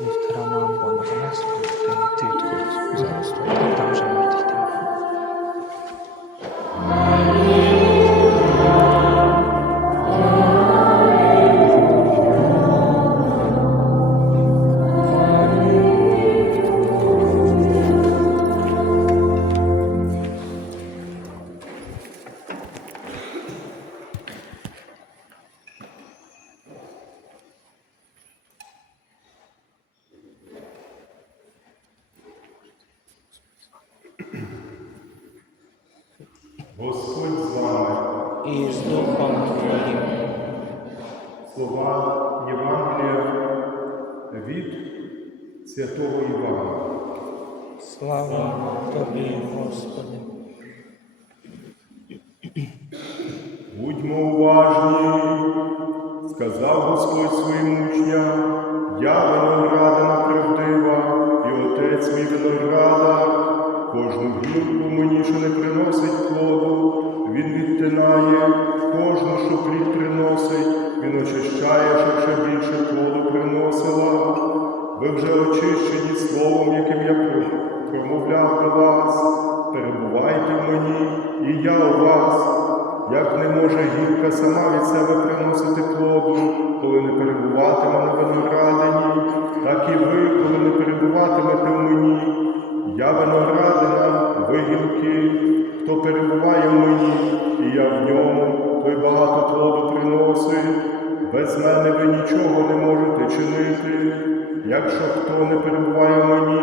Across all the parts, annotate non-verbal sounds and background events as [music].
нефть романа Бонна Хамаса, который ты тут узнал, что я. І з Духом Твоїм. Слова Євангелія від святого Івана. Слава Тобі, Господи. Будьмо уважні, сказав Господь своїм учням, я виноградина правдива, і отець мій винограда, кожну гілку мені, що не приносить він кожну, що плід приносить, він очищає, щоб ще більше плоду приносила. Ви вже очищені словом, яким я промовляв до вас. Перебувайте в мені, і я у вас. Як не може гілка сама від себе приносити плоду, коли не перебуватиме на виноградині, так і ви, коли не перебуватимете в мені. Я виноградина, ви гілки, хто перебуває в мені, плоду приносить. Без мене ви нічого не можете чинити. Якщо хто не перебуває в мені,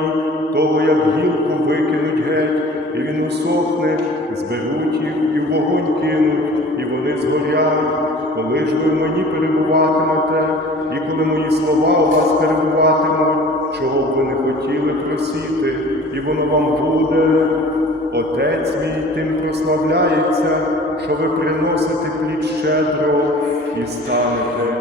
того як гілку викинуть геть, і він усохне, зберуть їх і в вогонь кинуть, і вони згорять. Коли ж ви в мені перебуватимете, і коли мої слова у вас перебуватимуть, чого б ви не хотіли просити, і воно вам буде. Отець мій тим прославляється, що ви приносите плід щедро і станете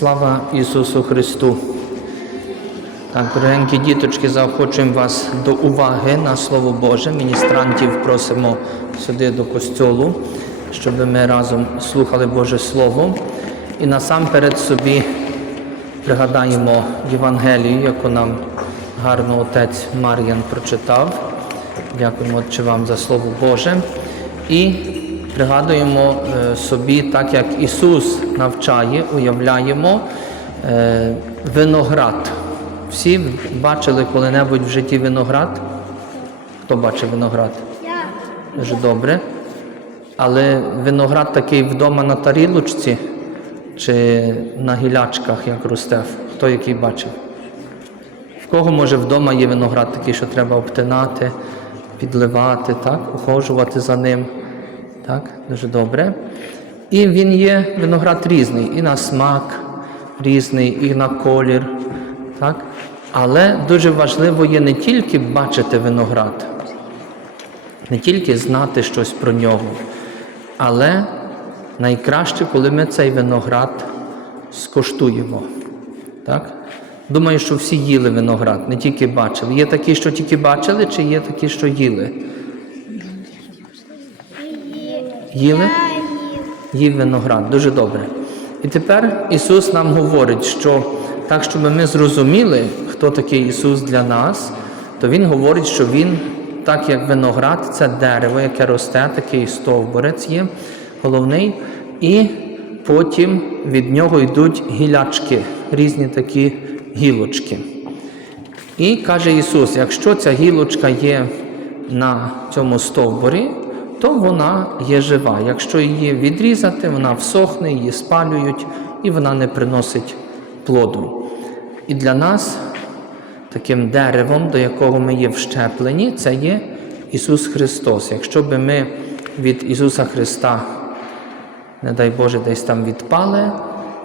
Слава Ісусу Христу! Так, дорогенькі діточки, заохочуємо вас до уваги на Слово Боже. Міністрантів просимо сюди до костьолу, щоб ми разом слухали Боже Слово. І насамперед собі пригадаємо Євангелію, яку нам гарно отець Мар'ян прочитав. Дякуємо Отче вам за Слово Боже. І пригадуємо е, собі, так як Ісус навчає, уявляємо е, виноград. Всі бачили коли-небудь в житті виноград? Хто бачив виноград? Я. Дуже добре. Але виноград такий вдома на тарілочці чи на гілячках, як росте. Хто який бачив? В кого може вдома є виноград такий, що треба обтинати, підливати, так? ухожувати за ним. Так, дуже добре. І він є виноград різний, і на смак різний, і на колір. Так? Але дуже важливо є не тільки бачити виноград, не тільки знати щось про нього, але найкраще, коли ми цей виноград скоштуємо. Так? Думаю, що всі їли виноград, не тільки бачили. Є такі, що тільки бачили, чи є такі, що їли? Їли? Їв виноград. Дуже добре. І тепер Ісус нам говорить, що так, щоб ми зрозуміли, хто такий Ісус для нас, то Він говорить, що Він, так як виноград, це дерево, яке росте, такий стовбурець є головний, і потім від нього йдуть гілячки, різні такі гілочки. І каже Ісус: якщо ця гілочка є на цьому стовбурі, то вона є жива. Якщо її відрізати, вона всохне, її спалюють і вона не приносить плоду. І для нас таким деревом, до якого ми є вщеплені, це є Ісус Христос. Якщо би ми від Ісуса Христа, не дай Боже, десь там відпали,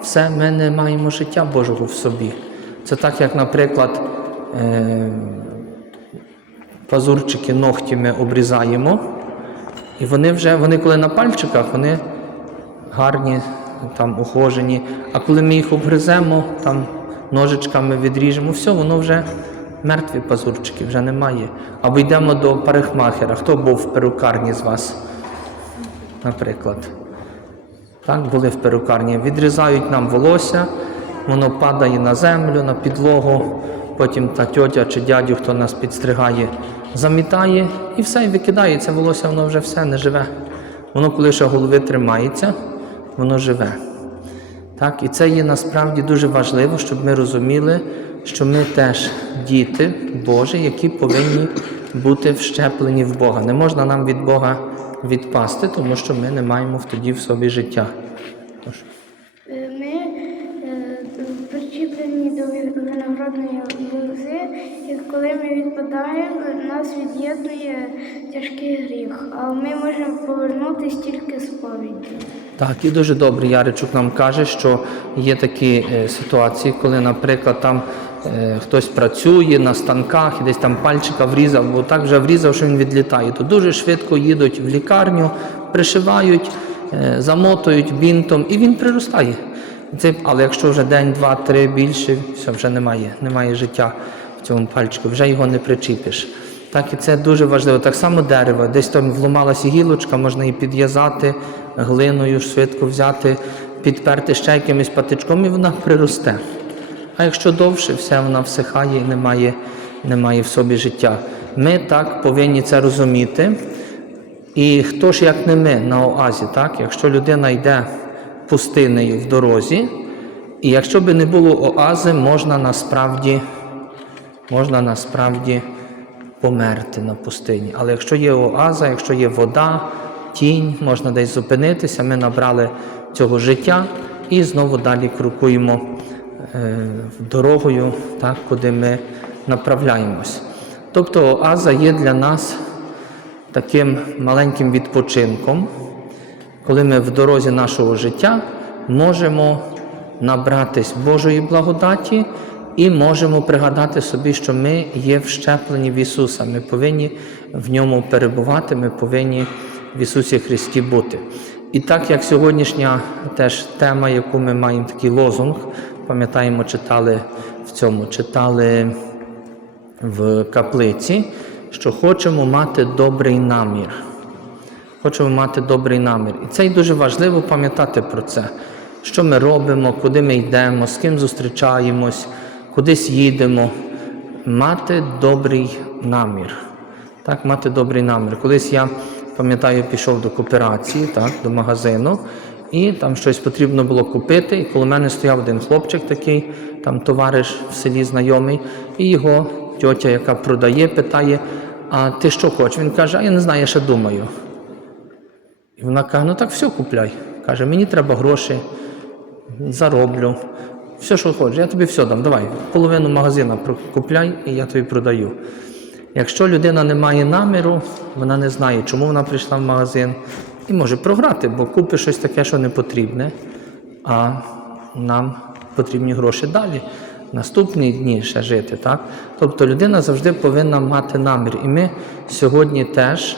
все, ми не маємо життя Божого в собі. Це так, як, наприклад, е, пазурчики ногті ми обрізаємо, і вони вже, вони коли на пальчиках, вони гарні, там ухожені. А коли ми їх обгриземо, там ножичками відріжемо, все, воно вже мертві пазурчики, вже немає. Або йдемо до парикмахера. Хто був в перукарні з вас? Наприклад. Так, були в перукарні. Відрізають нам волосся, воно падає на землю, на підлогу. Потім та тьотя чи дядю, хто нас підстригає, замітає і все, і викидає це волосся, воно вже все не живе. Воно, коли ще голови тримається, воно живе. Так, і це є насправді дуже важливо, щоб ми розуміли, що ми теж діти Божі, які повинні бути вщеплені в Бога. Не можна нам від Бога відпасти, тому що ми не маємо тоді в собі життя. Тож, Е, Ми е, причіплені до виноградної лози, і коли ми відпадаємо, нас від'єднує тяжкий гріх, а ми можемо повернутися тільки з повіді. Так, і дуже добре Яричук нам каже, що є такі е, ситуації, коли, наприклад, там е, хтось працює на станках і десь там пальчика врізав, бо так вже врізав, що він відлітає. То дуже швидко їдуть в лікарню, пришивають, е, замотують бінтом, і він приростає. Але якщо вже день, два, три більше, все, вже немає, немає життя в цьому пальчику, вже його не причіпиш. Так, і це дуже важливо. Так само дерево. Десь там вломалася гілочка, можна її підв'язати глиною, швидко взяти, підперти ще якимось патичком, і вона приросте. А якщо довше, все вона всихає і немає, немає в собі життя. Ми так повинні це розуміти. І хто ж як не ми на оазі, так? Якщо людина йде пустинею в дорозі, і якщо би не було оази, можна насправді, можна насправді померти на пустині. Але якщо є оаза, якщо є вода, тінь, можна десь зупинитися, ми набрали цього життя і знову далі крокуємо е, дорогою, так, куди ми направляємось. Тобто оаза є для нас таким маленьким відпочинком, коли ми в дорозі нашого життя можемо набратись Божої благодаті і можемо пригадати собі, що ми є вщеплені в Ісуса. Ми повинні в ньому перебувати, ми повинні в Ісусі Христі бути. І так як сьогоднішня теж тема, яку ми маємо такий лозунг, пам'ятаємо, читали в цьому, читали в каплиці, що хочемо мати добрий намір. Хочемо мати добрий намір. І це й дуже важливо пам'ятати про це. Що ми робимо, куди ми йдемо, з ким зустрічаємось, кудись їдемо. Мати добрий намір. Так, мати добрий намір. Колись я пам'ятаю, пішов до кооперації, так, до магазину, і там щось потрібно було купити. І коло мене стояв один хлопчик такий, там товариш в селі знайомий, і його тьотя, яка продає, питає: А ти що хочеш? Він каже, а я не знаю, я ще думаю. І вона каже, ну так все купляй. Каже, мені треба гроші, зароблю. Все, що хочеш, я тобі все дам. Давай, половину магазина про- купляй і я тобі продаю. Якщо людина не має наміру, вона не знає, чому вона прийшла в магазин, і може програти, бо купить щось таке, що не потрібне, а нам потрібні гроші далі, наступні дні ще жити. Так? Тобто людина завжди повинна мати намір. І ми сьогодні теж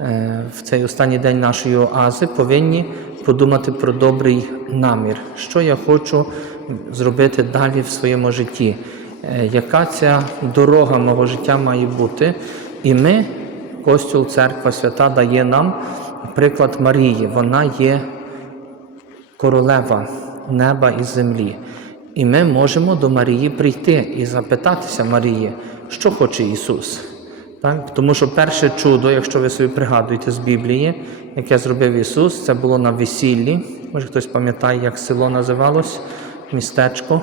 е, в цей останній день нашої оази повинні подумати про добрий намір, що я хочу зробити далі в своєму житті, Е, яка ця дорога мого життя має бути. І ми, Костюл, Церква Свята, дає нам приклад Марії. Вона є королева неба і землі. І ми можемо до Марії прийти і запитатися Марії, що хоче Ісус. Так? Тому що перше чудо, якщо ви собі пригадуєте з Біблії, яке зробив Ісус, це було на весіллі. Може хтось пам'ятає, як село називалось, містечко.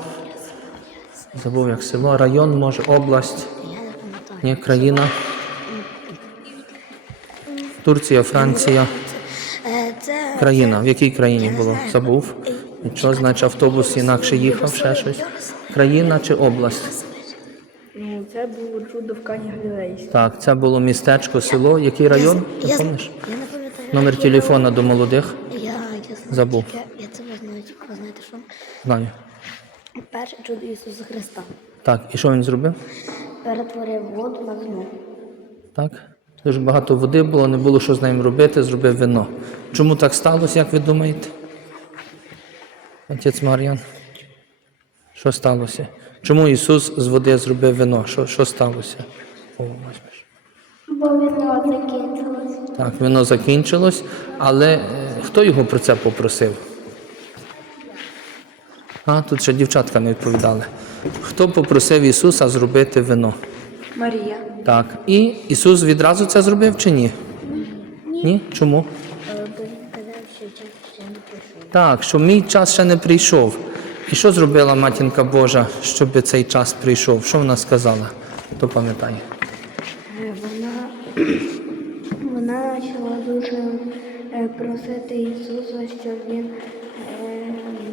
Забув, як село, район, може, область, ні, країна. Турція, Франція. Це Країна. В якій країні було? Забув. І що значить автобус інакше їхав, ще щось? Країна чи область? Ну, це було чудо в Кані Галілейській. Так, це було містечко, село. Який район? Ти я, пам'ятаєш? я не пам'ятаю. Номер телефона до молодих. Я, я знаю, Забув. тільки- Я це знаю, тільки ви знаєте Знаю. Перше чудо Ісуса Христа. Так, і що він зробив? Перетворив воду на вино. Так. Дуже багато води було, не було що з ним робити, зробив вино. Чому так сталося, як ви думаєте? Отець Мар'ян. Що сталося? Чому Ісус з води зробив вино? Що, що сталося? О. Бо вино закінчилось. Так, вино закінчилось, але е, хто його про це попросив? А, тут ще дівчатка не відповідали. Хто попросив Ісуса зробити вино? Марія. Так. І Ісус відразу це зробив чи ні? Ні. Чому? Е, Бо сказав, що час ще не прийшов. Так, що мій час ще не прийшов. І що зробила матінка Божа, щоб цей час прийшов? Що вона сказала? Хто пам'ятає? Е, Вона, [clears throat] вона почала дуже е, просити Ісуса, щоб він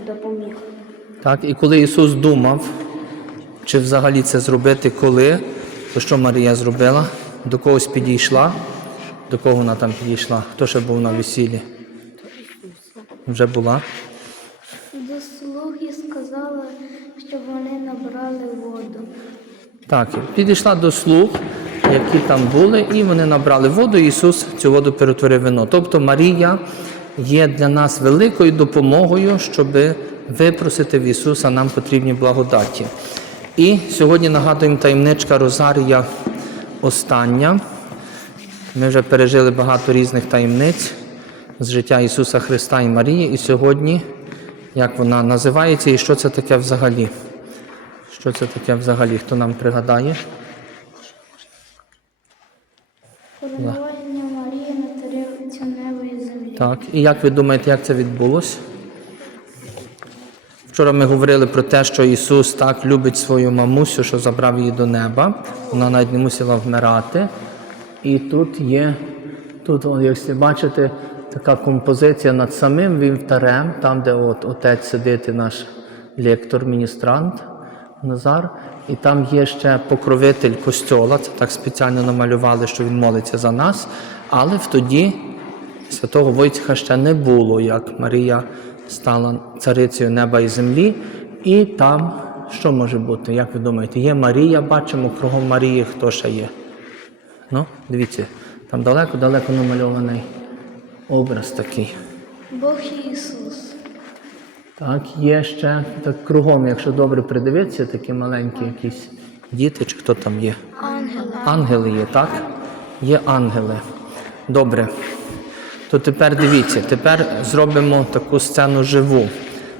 допоміг. Так, і коли Ісус думав, чи взагалі це зробити, коли, то що Марія зробила? До когось підійшла? До кого вона там підійшла? Хто ще був на весіллі? Вже була? До слуг і сказала, щоб вони набрали воду. Так, підійшла до слуг, які там були, і вони набрали воду, і Ісус цю воду перетворив вино. Тобто Марія є для нас великою допомогою, щоб випросити в Ісуса нам потрібні благодаті. І сьогодні нагадуємо таємничка Розарія остання. Ми вже пережили багато різних таємниць з життя Ісуса Христа і Марії. І сьогодні, як вона називається і що це таке взагалі? Що це таке взагалі? Хто нам пригадає? Коронування Марії на тарілці неба і землі. Так. І як ви думаєте, як це відбулося? Вчора ми говорили про те, що Ісус так любить свою мамусю, що забрав її до неба. Вона навіть не мусила вмирати. І тут є, тут, якщо бачите, така композиція над самим вівтарем, там, де от отець сидить наш лектор, міністрант Назар. І там є ще покровитель костьола, це так спеціально намалювали, що він молиться за нас. Але тоді Святого Войцеха ще не було, як Марія стала царицею неба і землі. І там що може бути? Як ви думаєте? Є Марія, бачимо, кругом Марії хто ще є? Ну, дивіться, там далеко-далеко намальований образ такий. Бог Ісус. Так, є ще так кругом, якщо добре придивитися, такі маленькі якісь діти, чи хто там є? Ангели. Ангели є, так? Є ангели. Добре. То тепер дивіться, тепер зробимо таку сцену живу.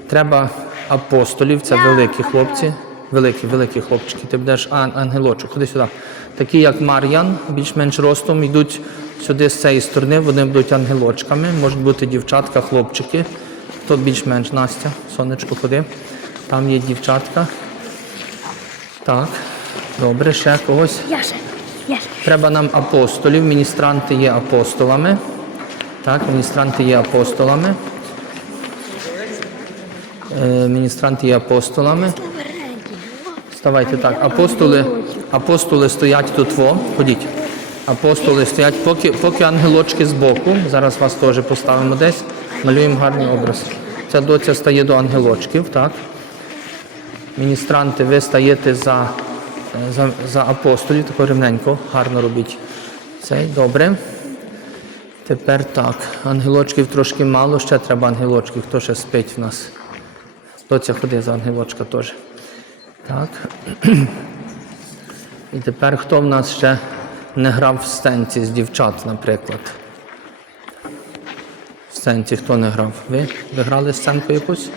Треба апостолів, це великі хлопці, великі, великі хлопчики. Ти будеш ан- ангелочок, ходи сюди. Такі, як Мар'ян, більш-менш ростом, йдуть сюди з цієї сторони, вони будуть ангелочками, можуть бути дівчатка, хлопчики. Хто більш-менш Настя, сонечко, ходи. Там є дівчатка. Так, добре, ще когось. Яша, Яша. Треба нам апостолів. Міністранти є апостолами. Так, міністранти є апостолами. Е, міністранти є апостолами. Ставайте так. Апостоли, апостоли стоять тут во. Ходіть. Апостоли стоять, поки, поки ангелочки збоку. Зараз вас теж поставимо десь. Малюємо гарний образ. Ця доця стає до ангелочків, так. Міністранти, ви стаєте за, за, за апостолів, тако рівненько, гарно робіть. Цей, добре. Тепер так. Ангелочків трошки мало, ще треба ангелочків. Хто ще спить в нас? Доця ходи за ангелочка теж. Так. І тепер хто в нас ще не грав в сценці з дівчат, наприклад? В сценці хто не грав? Ви? Ви грали сценку якусь?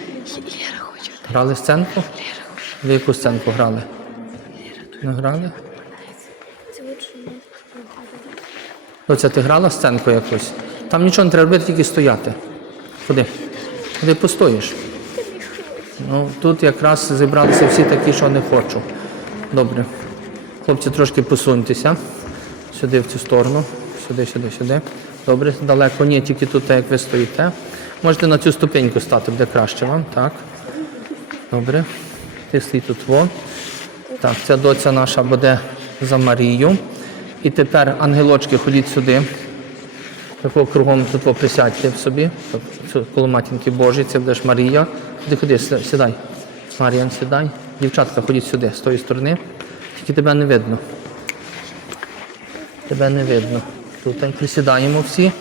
Грали сценку? Ви яку сценку грали? Не грали? Оце ти грала сценку якусь? Там нічого не треба робити, тільки стояти. Куди? Куди постоїш? Ну, тут якраз зібралися всі такі, що не хочу. Добре. Хлопці, трошки посуньтеся. Сюди, в цю сторону. Сюди, сюди, сюди. Добре, далеко. Ні, тільки тут, як ви стоїте. Можете на цю ступеньку стати, буде краще вам. Так. Добре. Ти стій тут во. Так, ця доця наша буде за Марію. І тепер ангелочки ходіть сюди. Такого кругом тут присядьте собі. Коло матінки Божої, це будеш Марія. Ходи, ходи, сідай. Мар'ян, сідай. Дівчатка, ходіть сюди, з тої сторони. Тільки тебе не видно. Тебе не видно. Тут присідаємо всі.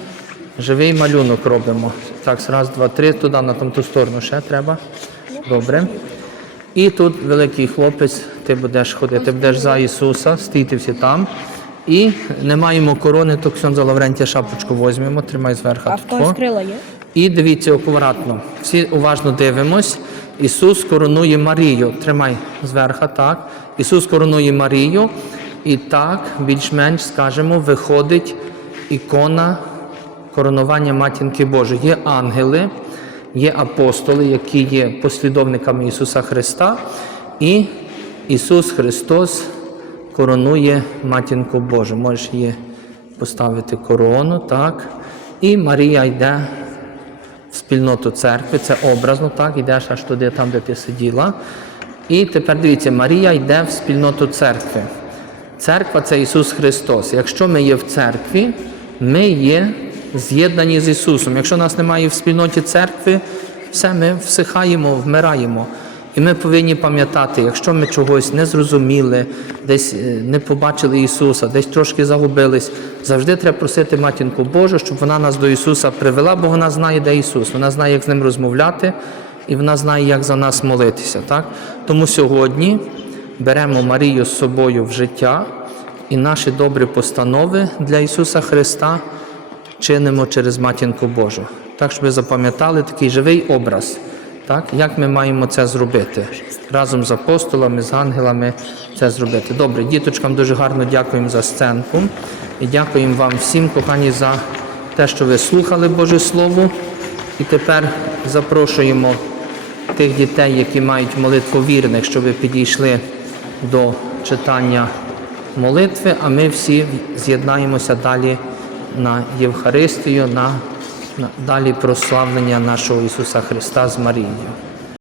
Живий малюнок робимо. Так, раз, два, три, туди, на ту сторону ще треба. Добре. І тут великий хлопець, ти будеш ходити, ти будеш за Ісуса, стійте всі там. І не маємо корони, то Ксьонза Лаврентія шапочку візьмемо, тримай зверху. А в крила є? І дивіться акуратно. Всі уважно дивимось. Ісус коронує Марію. Тримай зверху, так. Ісус коронує Марію. І так, більш-менш, скажемо, виходить ікона коронування матінки Божої. Є ангели, є апостоли, які є послідовниками Ісуса Христа, і Ісус Христос коронує матінку Божу. Можеш її поставити корону, так. І Марія йде в спільноту церкви, це образно, так, йдеш аж туди, там, де ти сиділа. І тепер дивіться, Марія йде в спільноту церкви. Церква це Ісус Христос. Якщо ми є в церкві, ми є з'єднані з Ісусом. Якщо нас немає в спільноті церкви, все, ми всихаємо, вмираємо. І ми повинні пам'ятати, якщо ми чогось не зрозуміли, десь е, не побачили Ісуса, десь трошки загубились, завжди треба просити матінку Божу, щоб вона нас до Ісуса привела, бо вона знає, де Ісус. Вона знає, як з ним розмовляти, і вона знає, як за нас молитися. Так? Тому сьогодні беремо Марію з собою в життя і наші добрі постанови для Ісуса Христа чинимо через матінку Божу. Так, щоб ви запам'ятали такий живий образ. Так, як ми маємо це зробити? Разом з апостолами, з ангелами це зробити. Добре, діточкам дуже гарно дякуємо за сценку. І дякуємо вам всім, кохані, за те, що ви слухали Боже Слово. І тепер запрошуємо тих дітей, які мають молитву вірних, щоб ви підійшли до читання молитви, а ми всі з'єднаємося далі на Євхаристію, на, далі прославлення нашого Ісуса Христа з Марією.